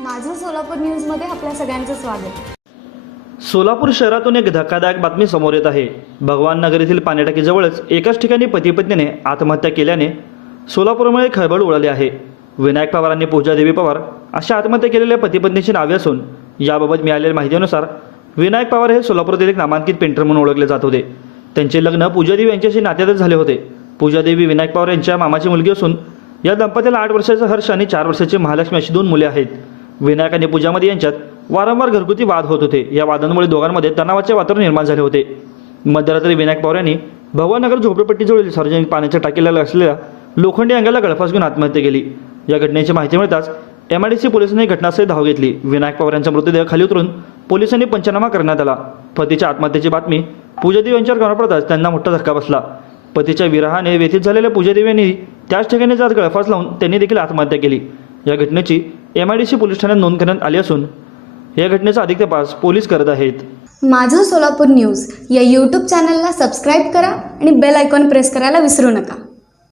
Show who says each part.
Speaker 1: माझं सोलापूर न्यूजमध्ये आपल्या सगळ्यांचं स्वागत.
Speaker 2: सोलापूर शहरातून एक धक्कादायक बातमी समोर येत आहे. भगवान नगर येथील पाण्याटाकीजवळच एकाच ठिकाणी पती पत्नीने आत्महत्या केल्याने सोलापूरमुळे खळबळ उडाली आहे. विनायक पवार आणि पूजा देवी पवार अशा आत्महत्या केलेल्या पती पत्नीची नावे असून याबाबत मिळालेल्या माहितीनुसार विनायक पवार हे सोलापूरातील एक नामांकित पेंटर म्हणून ओळखले जात होते. त्यांचे लग्न पूजा देवी यांच्याशी नात्यातच झाले होते. पूजा देवी विनायक पवार यांच्या मामाची मुलगी असून या दंपतीला आठ वर्षाचा हर्ष आणि चार वर्षाची महालक्ष्मी अशी दोन मुले आहेत. विनायक आणि पूजामध्ये यांच्यात वारंवार घरगुती वाद होत होते. या वादांमुळे दोघांमध्ये तणावाचे वातावरण निर्माण झाले होते. मध्यरात्री विनायक पवार यांनी भवानगर झोपडपट्टीजवळील सार्वजनिक पाण्याच्या टाकीला असलेल्या लोखंडी अंगाला गळफास घेऊन आत्महत्या केली. या घटनेची माहिती मिळताच एम आय डी सी पोलिसांनी घटनास्थळी धाव घेतली. विनायक पवार यांचा मृतदेह खाली उतरून पोलिसांनी पंचनामा करण्यात आला. पतीच्या आत्महत्येची बातमी पूजादेव यांच्यावर कानावर पडताच त्यांना मोठा धक्का बसला. पतीच्या विरहाने व्यथित झालेल्या पूजादेव यांनी त्याच ठिकाणी जात गळफास लावून त्यांनी देखील आत्महत्या केली. या घटनेची M I D C police ठाण्यात नोंद करण्यात आली असून या घटनेचा अधिक तपास पोलीस करत आहेत.
Speaker 1: माझं सोलापूर न्यूज या यूट्यूब चॅनलला सबस्क्राईब करा आणि बेल आयकॉन प्रेस करायला विसरू नका.